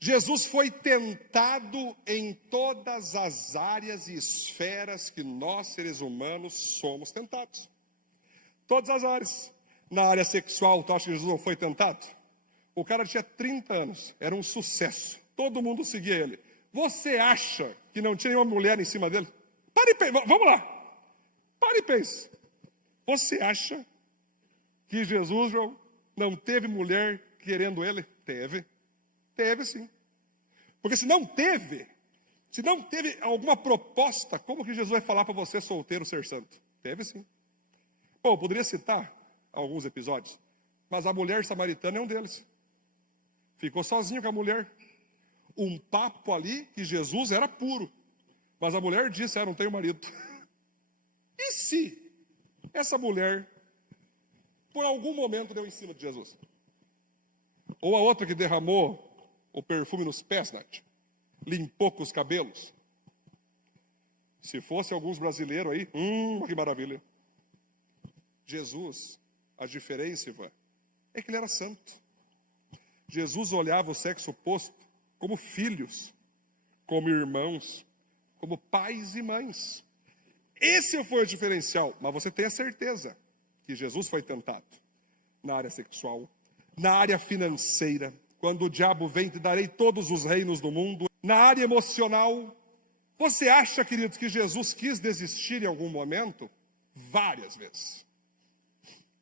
Jesus foi tentado em todas as áreas e esferas que nós, seres humanos, somos tentados. Todas as áreas. Na área sexual, tu acha que Jesus não foi tentado? O cara tinha 30 anos, era um sucesso. Todo mundo seguia ele. Você acha que não tinha nenhuma mulher em cima dele? Pare e pense, vamos lá. Pare e pense. Você acha que Jesus, João, não teve mulher querendo ele? Teve. Teve sim. Porque se não teve alguma proposta, como que Jesus vai falar para você solteiro ser santo? Teve sim. Bom, eu poderia citar alguns episódios, mas a mulher samaritana é um deles. Ficou sozinho com a mulher. Um papo ali que Jesus era puro. Mas a mulher disse, não tenho marido. E se essa mulher, por algum momento, deu em cima de Jesus? Ou a outra que derramou o perfume nos pés, Nath, limpou com os cabelos? Se fosse alguns brasileiros aí, que maravilha. Jesus, a diferença, Ivan, é que ele era santo. Jesus olhava o sexo oposto como filhos, como irmãos, como pais e mães. Esse foi o diferencial. Mas você tem a certeza que Jesus foi tentado na área sexual, na área financeira, quando o diabo vem, te darei todos os reinos do mundo. Na área emocional, você acha, queridos, que Jesus quis desistir em algum momento? Várias vezes.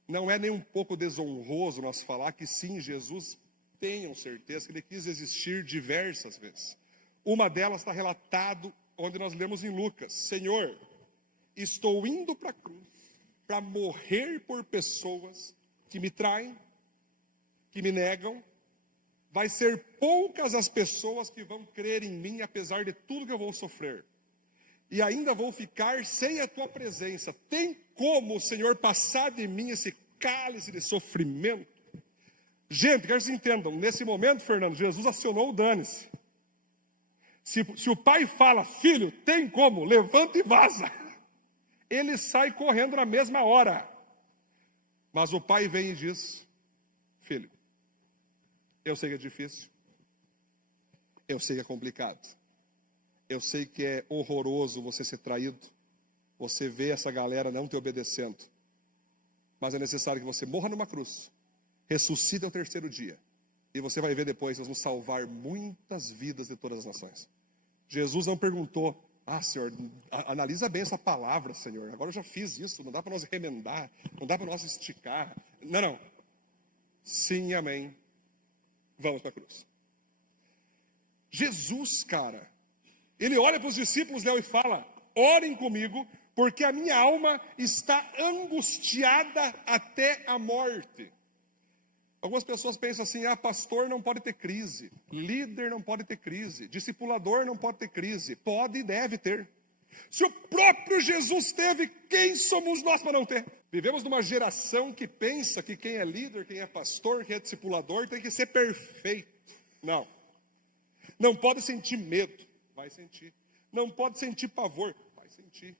Não é nem um pouco desonroso nós falar que sim, Jesus, tenham certeza que ele quis desistir diversas vezes. Uma delas está relatado onde nós lemos em Lucas. Senhor, estou indo para a cruz para morrer por pessoas que me traem, que me negam. Vai ser poucas as pessoas que vão crer em mim, apesar de tudo que eu vou sofrer. E ainda vou ficar sem a tua presença. Tem como, Senhor, passar de mim esse cálice de sofrimento? Gente, quero que vocês entendam, nesse momento, Fernando, Jesus acionou o dane-se. Se o pai fala, filho, tem como, levanta e vaza. Ele sai correndo na mesma hora. Mas o pai vem e diz, filho, eu sei que é difícil, eu sei que é complicado, eu sei que é horroroso você ser traído, você vê essa galera não te obedecendo, mas é necessário que você morra numa cruz, ressuscite ao terceiro dia, e você vai ver depois, nós vamos salvar muitas vidas de todas as nações. Jesus não perguntou, Senhor, analisa bem essa palavra, Senhor, agora eu já fiz isso, não dá para nós remendar, não dá para nós esticar, não, sim, amém. Vamos para a cruz. Jesus, cara, ele olha para os discípulos, e fala, orem comigo, porque a minha alma está angustiada até a morte. Algumas pessoas pensam assim, pastor não pode ter crise, líder não pode ter crise, discipulador não pode ter crise. Pode e deve ter. Se o próprio Jesus teve, quem somos nós para não ter? Vivemos numa geração que pensa que quem é líder, quem é pastor, quem é discipulador tem que ser perfeito. Não. Não pode sentir medo. Vai sentir. Não pode sentir pavor. Vai sentir.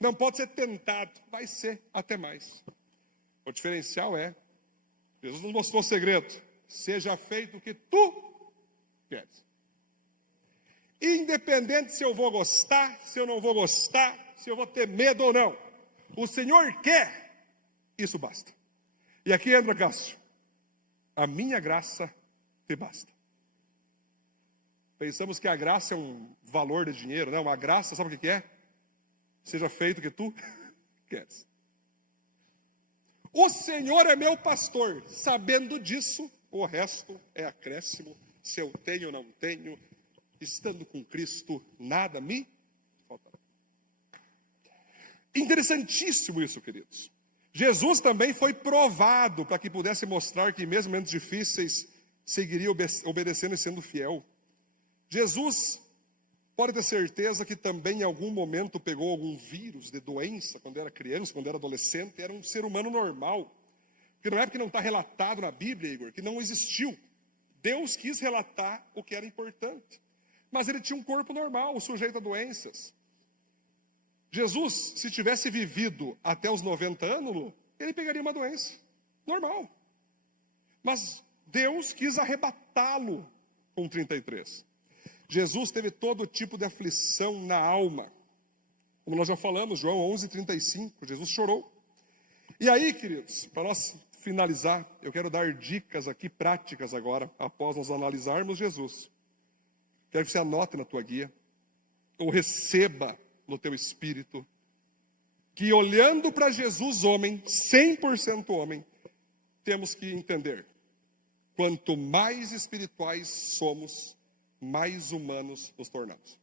Não pode ser tentado. Vai ser até mais. O diferencial é, Jesus nos mostrou o segredo. Seja feito o que tu queres. Independente se eu vou gostar, se eu não vou gostar, se eu vou ter medo ou não. O Senhor quer, isso basta. E aqui entra Cássio. A minha graça te basta. Pensamos que a graça é um valor de dinheiro, não? A graça, sabe o que é? Seja feito o que tu queres. O Senhor é meu pastor. Sabendo disso, o resto é acréscimo. Se eu tenho ou não tenho, estando com Cristo, nada me faltará. Interessantíssimo isso, queridos. Jesus também foi provado para que pudesse mostrar que mesmo em momentos difíceis, seguiria obedecendo e sendo fiel. Jesus, pode ter certeza que também em algum momento pegou algum vírus de doença, quando era criança, quando era adolescente, era um ser humano normal. Porque não é porque não está relatado na Bíblia, Igor, que não existiu. Deus quis relatar o que era importante. Mas ele tinha um corpo normal, sujeito a doenças. Jesus, se tivesse vivido até os 90 anos, Lu, ele pegaria uma doença normal. Mas Deus quis arrebatá-lo com 33. Jesus teve todo tipo de aflição na alma. Como nós já falamos, João 11:35, Jesus chorou. E aí, queridos, para nós finalizar, eu quero dar dicas aqui práticas agora, após nós analisarmos Jesus. Quero que você anote na tua guia, ou receba no teu espírito, que olhando para Jesus homem, 100% homem, temos que entender, quanto mais espirituais somos, mais humanos nos tornamos.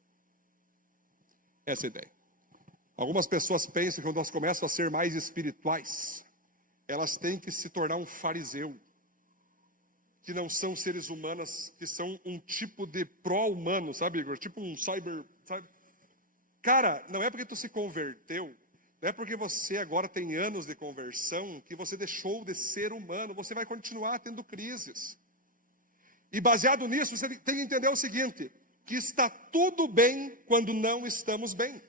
Essa é a ideia. Algumas pessoas pensam que quando elas começam a ser mais espirituais, elas têm que se tornar um fariseu, que não são seres humanos, que são um tipo de pró-humano, sabe, Igor? Tipo um cyber, sabe? Cara, não é porque tu se converteu, não é porque você agora tem anos de conversão, que você deixou de ser humano, você vai continuar tendo crises. E baseado nisso, você tem que entender o seguinte, que está tudo bem quando não estamos bem.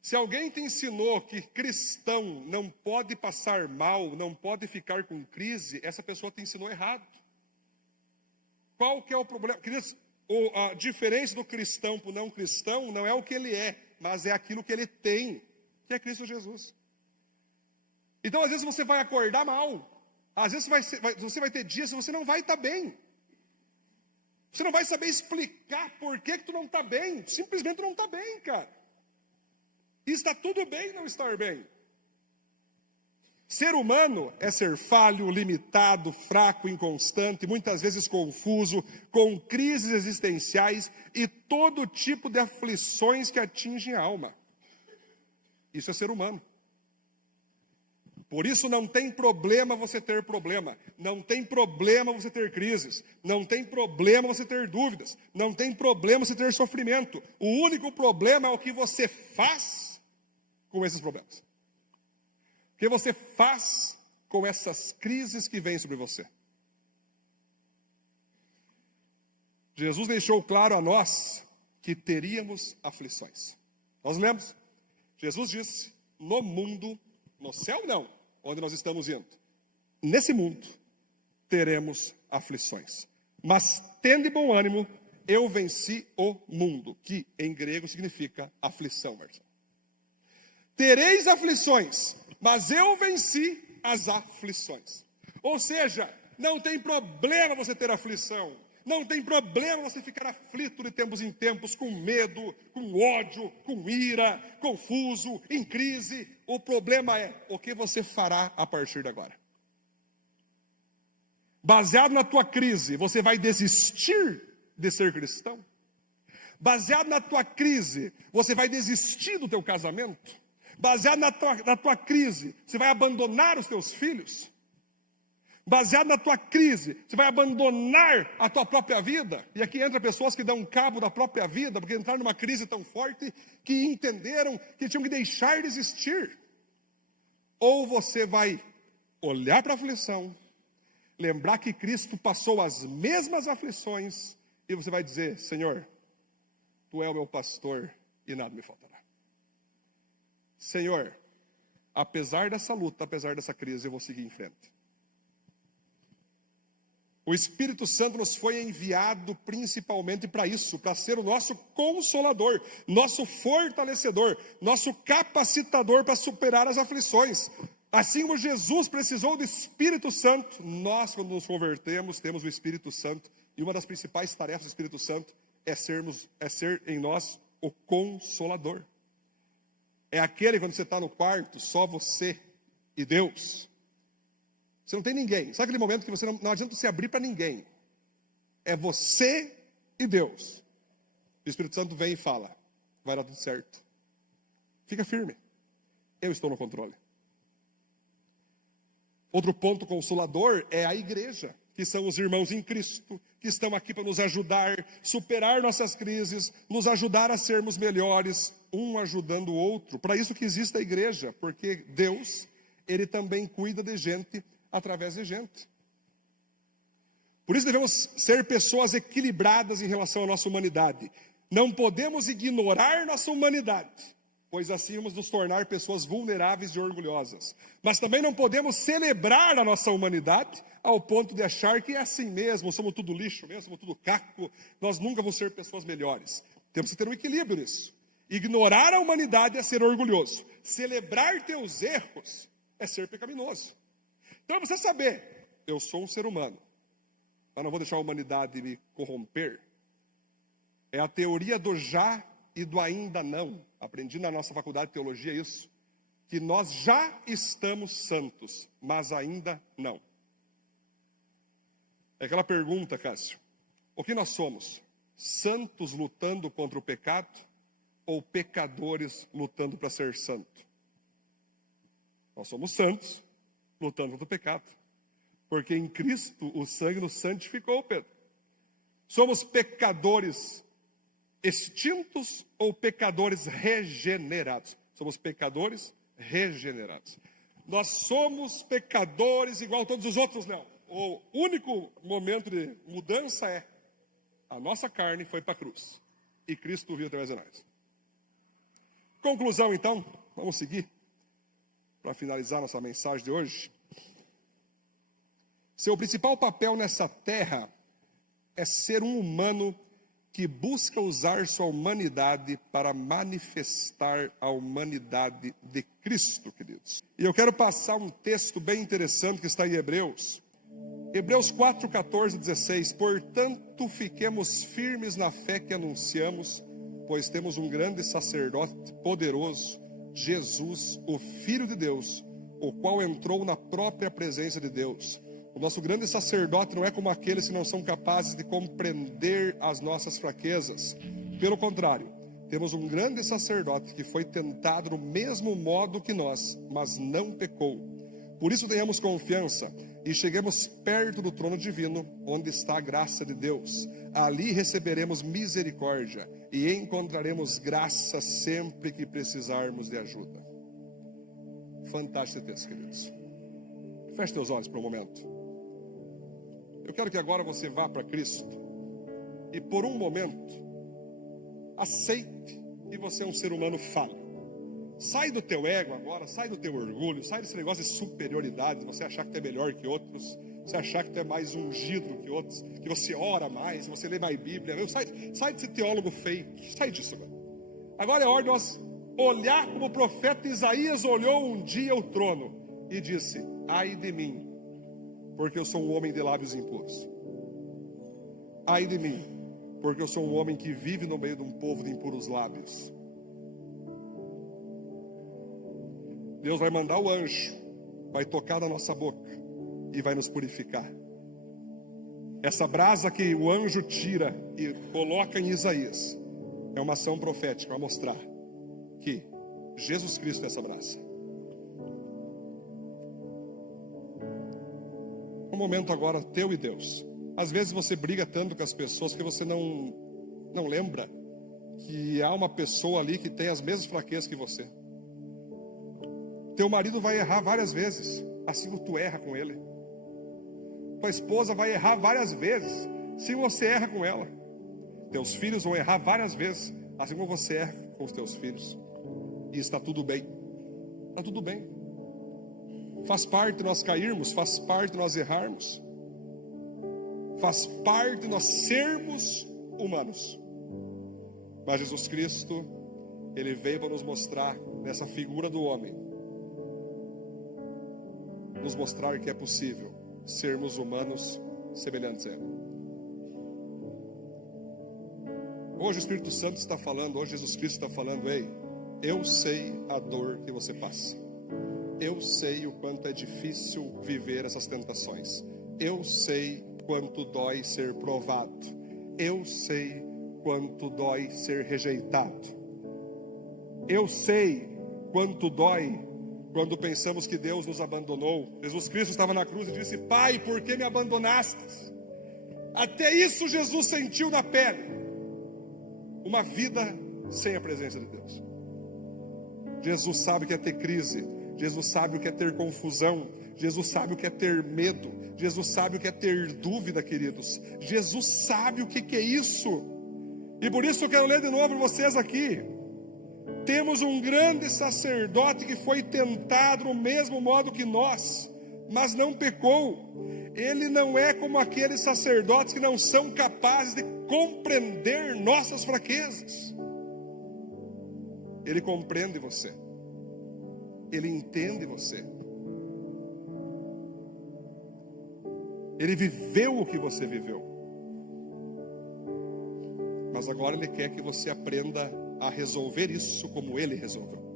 Se alguém te ensinou que cristão não pode passar mal, não pode ficar com crise, essa pessoa te ensinou errado. Qual que é o problema? Queridos, a diferença do cristão para o não cristão não é o que ele é, mas é aquilo que ele tem, que é Cristo Jesus. Então, às vezes você vai acordar mal, às vezes você vai ter dias que você não vai estar bem. Você não vai saber explicar por que tu não está bem, simplesmente não está bem, cara. E está tudo bem não estar bem. Ser humano é ser falho, limitado, fraco, inconstante, muitas vezes confuso, com crises existenciais e todo tipo de aflições que atingem a alma. Isso é ser humano. Por isso não tem problema você ter problema, não tem problema você ter crises, não tem problema você ter dúvidas, não tem problema você ter sofrimento. O único problema é o que você faz com esses problemas. O que você faz com essas crises que vêm sobre você? Jesus deixou claro a nós que teríamos aflições. Nós lemos, Jesus disse, no mundo, no céu não, onde nós estamos indo, nesse mundo teremos aflições. Mas tende bom ânimo, eu venci o mundo, que em grego significa aflição, Marcelo. Tereis aflições, mas eu venci as aflições. Ou seja, não tem problema você ter aflição. Não tem problema você ficar aflito de tempos em tempos, com medo, com ódio, com ira, confuso, em crise. O problema é o que você fará a partir de agora. Baseado na tua crise, você vai desistir de ser cristão? Baseado na tua crise, você vai desistir do teu casamento? Baseado na tua crise, você vai abandonar os teus filhos? Baseado na tua crise, você vai abandonar a tua própria vida? E aqui entra pessoas que dão cabo da própria vida, porque entraram numa crise tão forte, que entenderam que tinham que deixar de existir. Ou você vai olhar para a aflição, lembrar que Cristo passou as mesmas aflições, e você vai dizer, Senhor, Tu és o meu pastor, e nada me faltará. Senhor, apesar dessa luta, apesar dessa crise, eu vou seguir em frente. O Espírito Santo nos foi enviado principalmente para isso, para ser o nosso consolador, nosso fortalecedor, nosso capacitador para superar as aflições. Assim como Jesus precisou do Espírito Santo, nós, quando nos convertemos, temos o Espírito Santo. E uma das principais tarefas do Espírito Santo é ser em nós o consolador. É aquele quando você está no quarto, só você e Deus. Você não tem ninguém. Sabe aquele momento que você não adianta se abrir para ninguém? É você e Deus. O Espírito Santo vem e fala: vai dar tudo certo. Fica firme. Eu estou no controle. Outro ponto consolador é a igreja, que são os irmãos em Cristo, que estão aqui para nos ajudar, superar nossas crises, nos ajudar a sermos melhores, um ajudando o outro. Para isso que existe a igreja, porque Deus, Ele também cuida de gente através de gente. Por isso devemos ser pessoas equilibradas em relação à nossa humanidade. Não podemos ignorar nossa humanidade, pois assim vamos nos tornar pessoas vulneráveis e orgulhosas. Mas também não podemos celebrar a nossa humanidade ao ponto de achar que é assim mesmo, somos tudo lixo mesmo, somos tudo caco, nós nunca vamos ser pessoas melhores. Temos que ter um equilíbrio nisso. Ignorar a humanidade é ser orgulhoso. Celebrar teus erros é ser pecaminoso. Então você saber, eu sou um ser humano, mas não vou deixar a humanidade me corromper. É a teoria do já e do ainda não. Aprendi na nossa faculdade de teologia isso. Que nós já estamos santos, mas ainda não. É aquela pergunta, Cássio. O que nós somos? Santos lutando contra o pecado ou pecadores lutando para ser santo? Nós somos santos lutando contra o pecado. Porque em Cristo o sangue nos santificou, Pedro. Somos pecadores extintos ou pecadores regenerados? Somos pecadores regenerados. Nós somos pecadores igual a todos os outros, não. O único momento de mudança é a nossa carne foi para a cruz e Cristo viu através de nós. Conclusão, então, vamos seguir para finalizar nossa mensagem de hoje. Seu principal papel nessa terra é ser um humano que busca usar sua humanidade para manifestar a humanidade de Cristo, queridos. E eu quero passar um texto bem interessante que está em Hebreus. Hebreus 4, 14 e 16. Portanto, fiquemos firmes na fé que anunciamos, pois temos um grande sacerdote poderoso, Jesus, o Filho de Deus, o qual entrou na própria presença de Deus. O nosso grande sacerdote não é como aqueles que não são capazes de compreender as nossas fraquezas. Pelo contrário, temos um grande sacerdote que foi tentado no mesmo modo que nós, mas não pecou. Por isso tenhamos confiança e cheguemos perto do trono divino, onde está a graça de Deus. Ali receberemos misericórdia e encontraremos graça sempre que precisarmos de ajuda. Fantástico texto, queridos. Feche teus olhos por um momento. Eu quero que agora você vá para Cristo e por um momento aceite que você é um ser humano falho. Sai do teu ego agora, sai do teu orgulho, sai desse negócio de superioridade, você achar que tu é melhor que outros, você achar que tu é mais ungido que outros, que você ora mais, que você lê mais Bíblia. Sai desse teólogo fake, sai disso agora. Agora é hora de nós olhar como o profeta Isaías olhou um dia o trono e disse: ai de mim, porque eu sou um homem de lábios impuros. Ai de mim, porque eu sou um homem que vive no meio de um povo de impuros lábios. Deus vai mandar o anjo, vai tocar na nossa boca e vai nos purificar. Essa brasa que o anjo tira e coloca em Isaías é uma ação profética para mostrar que Jesus Cristo é essa brasa. Um momento agora teu e Deus. Às vezes você briga tanto com as pessoas que você não lembra que há uma pessoa ali que tem as mesmas fraquezas que você. Teu marido vai errar várias vezes, assim como tu erra com ele. Tua esposa vai errar várias vezes, assim como você erra com ela. Teus filhos vão errar várias vezes, assim como você erra com os teus filhos. E está tudo bem. Está tudo bem. Faz parte nós cairmos, faz parte nós errarmos. Faz parte de nós sermos humanos. Mas Jesus Cristo, Ele veio para nos mostrar, nessa figura do homem, nos mostrar que é possível sermos humanos semelhantes a Ele. Hoje o Espírito Santo está falando, hoje Jesus Cristo está falando: ei, eu sei a dor que você passa. Eu sei o quanto é difícil viver essas tentações. Eu sei quanto dói ser provado. Eu sei quanto dói ser rejeitado. Eu sei quanto dói quando pensamos que Deus nos abandonou. Jesus Cristo estava na cruz e disse: Pai, por que me abandonaste? Até isso Jesus sentiu na pele. Uma vida sem a presença de Deus. Jesus sabe o que é ter crise. Jesus sabe o que é ter confusão. Jesus sabe o que é ter medo. Jesus sabe o que é ter dúvida, queridos. Jesus sabe o que é isso. E por isso eu quero ler de novo para vocês aqui. Temos um grande sacerdote que foi tentado do mesmo modo que nós, mas não pecou. Ele não é como aqueles sacerdotes que não são capazes de compreender nossas fraquezas. Ele compreende você. Ele entende você. Ele viveu o que você viveu. Mas agora Ele quer que você aprenda a resolver isso como Ele resolveu.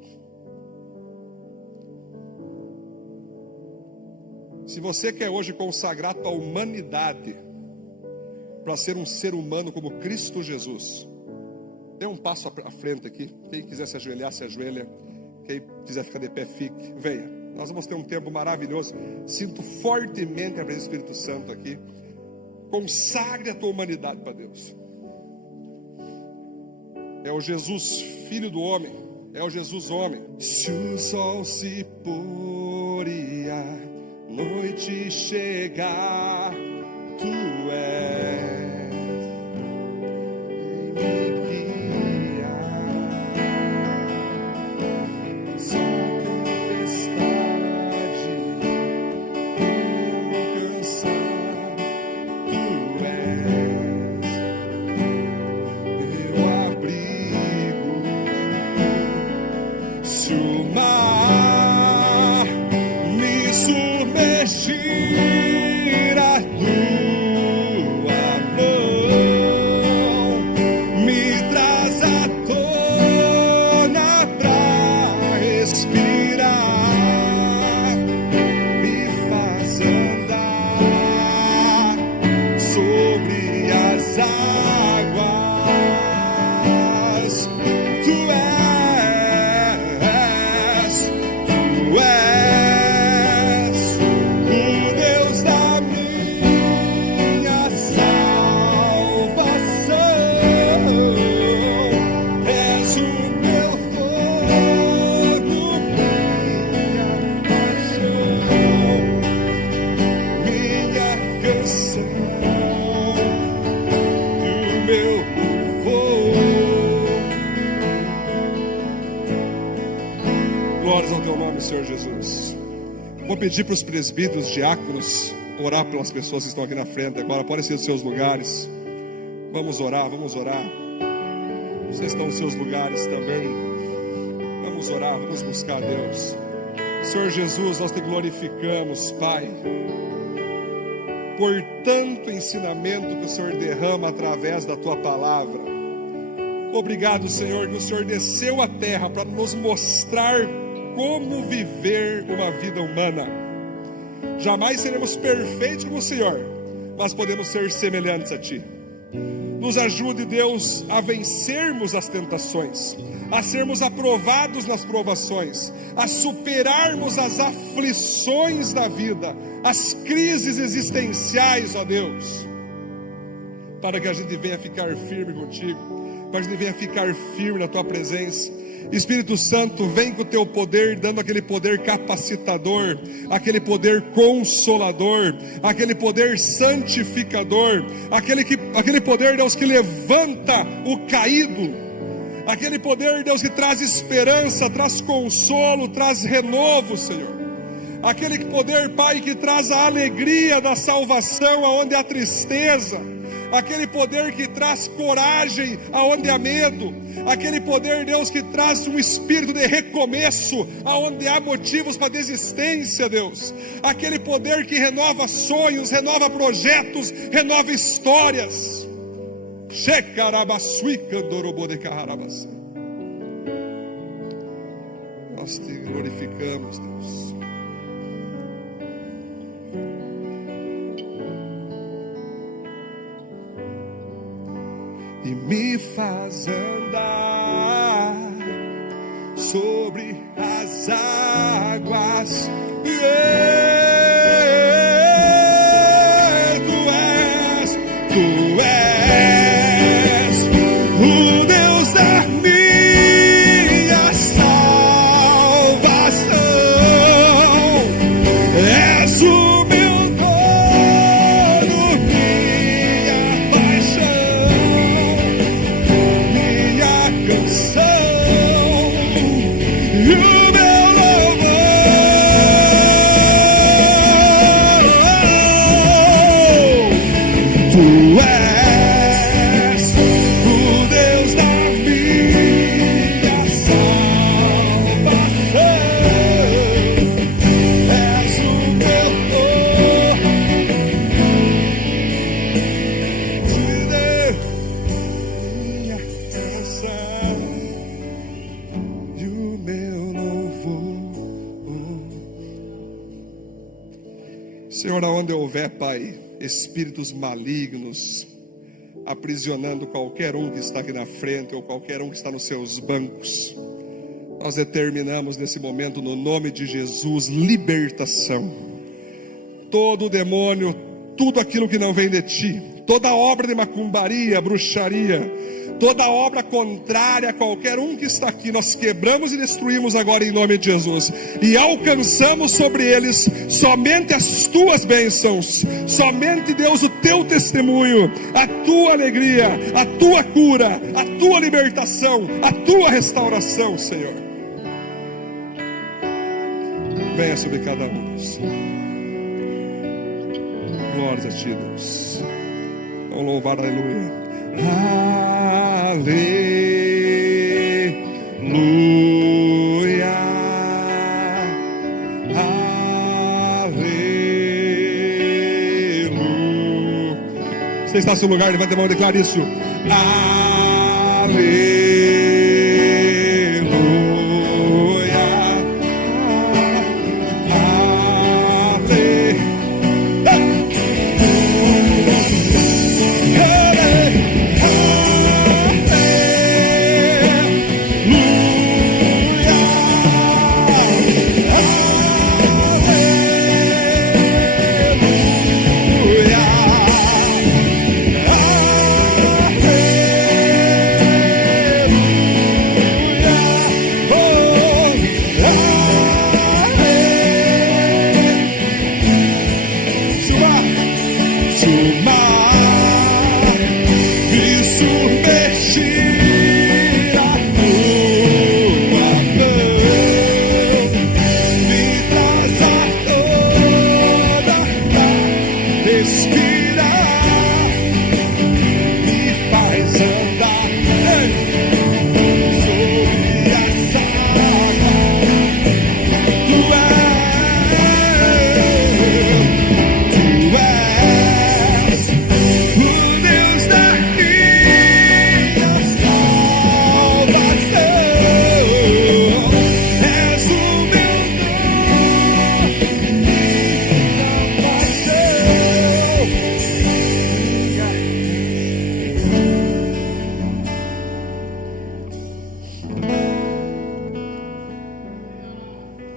Se você quer hoje consagrar a tua humanidade para ser um ser humano como Cristo Jesus, dê um passo à frente aqui. Quem quiser se ajoelhar, se ajoelha. Quem quiser ficar de pé, fique. Venha. Nós vamos ter um tempo maravilhoso. Sinto fortemente a presença do Espírito Santo aqui. Consagre a tua humanidade para Deus. É o Jesus, filho do homem. É o Jesus homem. Se o sol se pôr e a noite chegar, tu és me guiar. Se a tempestade me alcançar, tu és meu abrigo. Se o mar me submergir, a tua mão me traz à tona pra respirar, me faz andar sobre as águas. Tu és o Deus da minha salvação. És o meu todo, minha paixão, minha canção, o meu louvor. Glórias ao teu nome, Senhor Jesus. Vou pedir para os presbíteros, diáconos, orar pelas pessoas que estão aqui na frente agora. Podem ser os seus lugares. Vamos orar, vamos orar. Vocês estão nos seus lugares também. Vamos orar, vamos buscar a Deus. Senhor Jesus, nós te glorificamos, Pai, por tanto ensinamento que o Senhor derrama através da tua palavra. Obrigado, Senhor, que o Senhor desceu à terra para nos mostrar como viver uma vida humana. Jamais seremos perfeitos como o Senhor, mas podemos ser semelhantes a Ti. Nos ajude, Deus, a vencermos as tentações, a sermos aprovados nas provações, a superarmos as aflições da vida, as crises existenciais, ó Deus, para que a gente venha ficar firme contigo, para que a gente venha ficar firme na Tua presença. Espírito Santo, vem com o Teu poder, dando aquele poder capacitador, aquele poder consolador, aquele poder santificador, aquele poder, Deus, que levanta o caído, aquele poder, Deus, que traz esperança, traz consolo, traz renovo, Senhor. Aquele poder, Pai, que traz a alegria da salvação aonde há tristeza. Aquele poder que traz coragem aonde há medo. Aquele poder, Deus, que traz um espírito de recomeço aonde há motivos para desistência, Deus. Aquele poder que renova sonhos, renova projetos, renova histórias. Nós te glorificamos, Deus. E me faz andar sobre as águas. Tu és o Deus da minha salvação. És o meu dono, minha paixão, minha canção e o meu louvor. Tu és o Deus da minha salvação. És o meu minha canção e o meu louvor. Senhor, aonde houver, Pai, espíritos malignos aprisionando qualquer um que está aqui na frente ou qualquer um que está nos seus bancos, nós determinamos nesse momento, no nome de Jesus, libertação. Todo demônio, tudo aquilo que não vem de ti, toda obra de macumbaria, bruxaria, toda obra contrária a qualquer um que está aqui, nós quebramos e destruímos agora em nome de Jesus, e alcançamos sobre eles somente as tuas bênçãos, somente, Deus, o teu testemunho, a tua alegria, a tua cura, a tua libertação, a tua restauração, Senhor. Venha sobre cada um, Deus. Glórias a ti, Deus. Vamos louvar, aleluia. Aleluia, aleluia. Você está no seu lugar, levanta a mão e declara isso. Aleluia.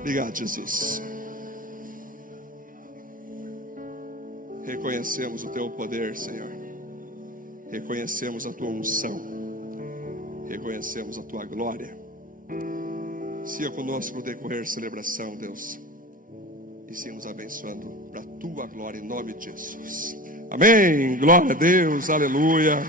Obrigado, Jesus. Reconhecemos o teu poder, Senhor. Reconhecemos a tua unção. Reconhecemos a tua glória. Siga conosco no decorrer da celebração, Deus. E siga nos abençoando para a tua glória, em nome de Jesus. Amém. Glória a Deus. Aleluia.